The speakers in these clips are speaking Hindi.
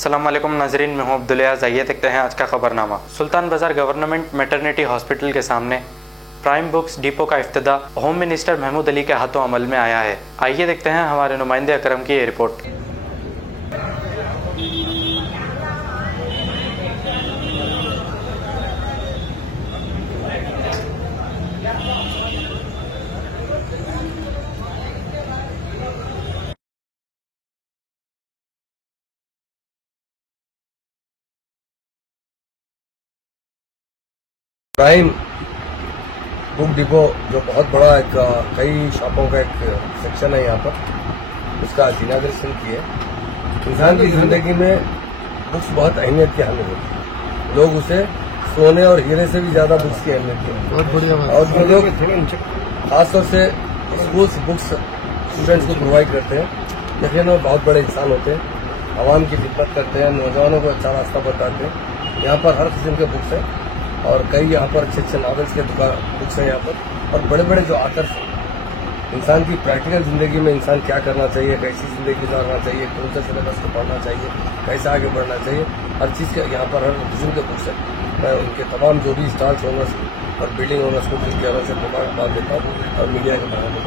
अस्सलाम वालेकुम नाजरीन, मैं हूं अब्दुलियाज़। आइए देखते हैं आज का खबरनामा। सुल्तान बाजार गवर्नमेंट मैटरनिटी हॉस्पिटल के सामने प्राइम बुक्स डिपो का इफ्तिताह होम मिनिस्टर महमूद अली के हाथों अमल में आया है। आइए देखते हैं हमारे नुमाइंदे अकरम की ये रिपोर्ट। प्राइम बुक डिपो जो बहुत बड़ा एक कई शॉपों का एक सेक्शन है यहाँ पर, उसका इनाग्रेशन किए। इंसान की जिंदगी में बुक्स बहुत अहमियत की हामिल होती है। लोग उसे सोने और हीरे से भी ज्यादा बुक्स की अहमियत की बहुत बढ़िया। और जो लोग खासतौर से स्कूल्स बुक्स स्टूडेंट्स को प्रोवाइड करते हैं, यकीन वो बहुत बड़े इंसान होते हैं, आवाम की खिदमत करते हैं, नौजवानों को अच्छा रास्ता बताते हैं। यहाँ पर हर किस्म के बुक्स हैं और कई यहाँ पर अच्छे अच्छे नॉवेल्स के बुक्स हैं यहाँ पर। और बड़े बड़े जो आथर्स हैं, इंसान की प्रैक्टिकल जिंदगी में इंसान क्या करना चाहिए, कैसी जिंदगी गुजारना चाहिए, कौन सा सिलेबस को पढ़ना चाहिए, कैसे आगे बढ़ना चाहिए, हर चीज़ के यहाँ पर हर किस्म के बुक्स हैं। मैं उनके तमाम जो भी स्टॉल्स ओनर्स और बिल्डिंग ओनर्स को दिल की से मुबारकबाद देता हूँ और मीडिया के बारे में।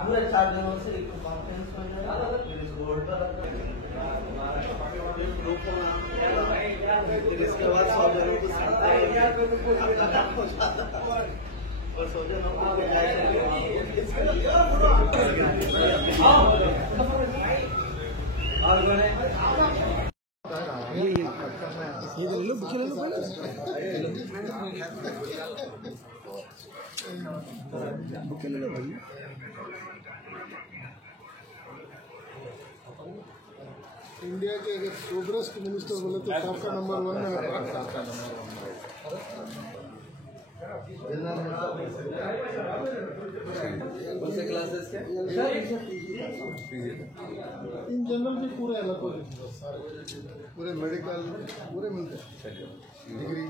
पूरे 4 दिनों से एक कॉन्फ्रेंस में फिर इस बोर्ड पर फिर इसके बाद 100 जनों को और 100 जनों को इंडिया के अगर सोबरेस्ट मिनिस्टर बोले तो आपका नंबर 1 में कौन से क्लासेस के इन जनरल भी पूरे अलग हो पूरे मेडिकल पूरे मिलते हैं डिग्री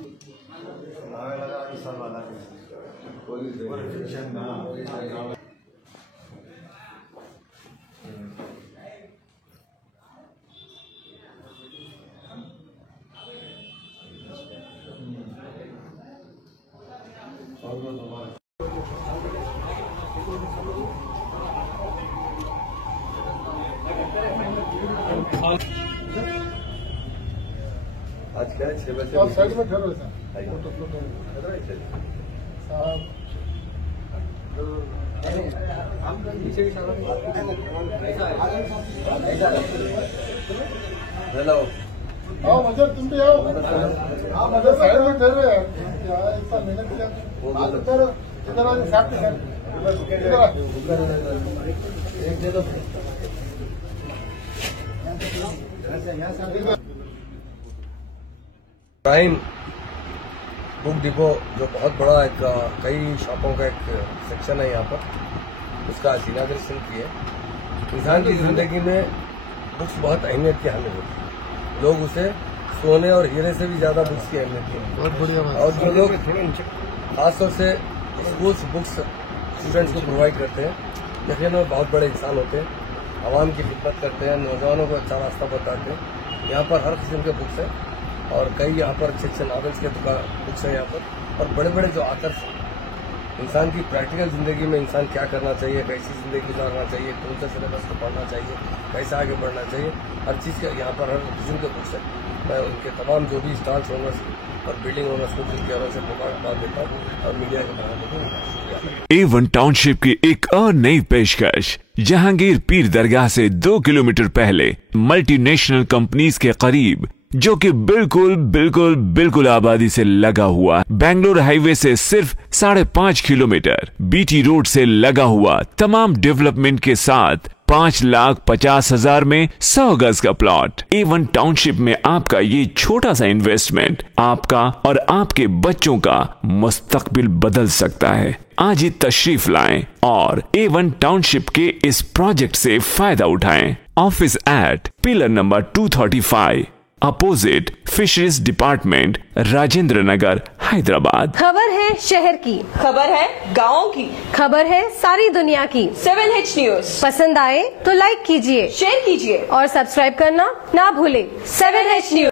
आज क्या है 6 बजे साइड में ठहरो हेलो आओ मजर, तुम भी आओ। हाँ मजर साइड में ठहर रहे हैं, इतना मेहनत किया। इधर आ साथ एक दे दो। प्राइम बुक डिपो जो बहुत बड़ा एक कई शॉपों का एक सेक्शन है यहाँ पर, उसका इनाग्रेशन किए। इंसान की जिंदगी में बुक्स बहुत अहमियत की हामिल होती है। लोग उसे सोने और हीरे से भी ज्यादा बुक्स की अहमियत की बहुत बढ़िया। और जो लोग खासतौर से स्कूल्स बुक्स स्टूडेंट्स को प्रोवाइड करते हैं। देखने में बहुत बड़े इंसान होते हैं, आवाम की खिदमत करते हैं, नौजवानों को अच्छा रास्ता बताते हैं। यहाँ पर हर किस्म के बुक्स हैं और कई यहाँ पर अच्छे अच्छे नॉवेल्स के बुक्स हैं यहाँ पर, और बड़े बड़े जो आथर्स हैं इंसान की प्रैक्टिकल जिंदगी में इंसान क्या करना चाहिए, कैसी जिंदगी गुजारना चाहिए, कौन सा सिलेबस को पढ़ना चाहिए, कैसे आगे बढ़ना चाहिए, हर चीज़ के यहाँ पर हर किस्म के बुक्स हैं। मैं उनके तमाम जो भी स्टॉल्स ओनर्स और बिल्डिंग ओनर्स को दिल के से मुबारकबाद देता हूँ और मीडिया के बनाने A1 टाउनशिप की एक और नई पेशकश। जहांगीर पीर दरगाह से 2 किलोमीटर पहले मल्टीनेशनल कंपनीज के करीब, जो कि बिल्कुल आबादी से लगा हुआ, बेंगलोर हाईवे से सिर्फ 5.5 किलोमीटर, बीटी रोड से लगा हुआ, तमाम डेवलपमेंट के साथ 5,50,000 में 100 गज का प्लॉट। A1 टाउनशिप में आपका ये छोटा सा इन्वेस्टमेंट आपका और आपके बच्चों का मुस्तकबिल बदल सकता है। आज ही तशरीफ लाएं और A1 टाउनशिप के इस प्रोजेक्ट से फायदा उठाएं। Office at pillar number 235 opposite fisheries department, Rajendra Nagar, Hyderabad. खबर है शहर की, खबर है गाँव की, खबर है सारी दुनिया की। 7H न्यूज पसंद आए तो लाइक कीजिए, शेयर कीजिए और सब्सक्राइब करना ना भूले। 7H news.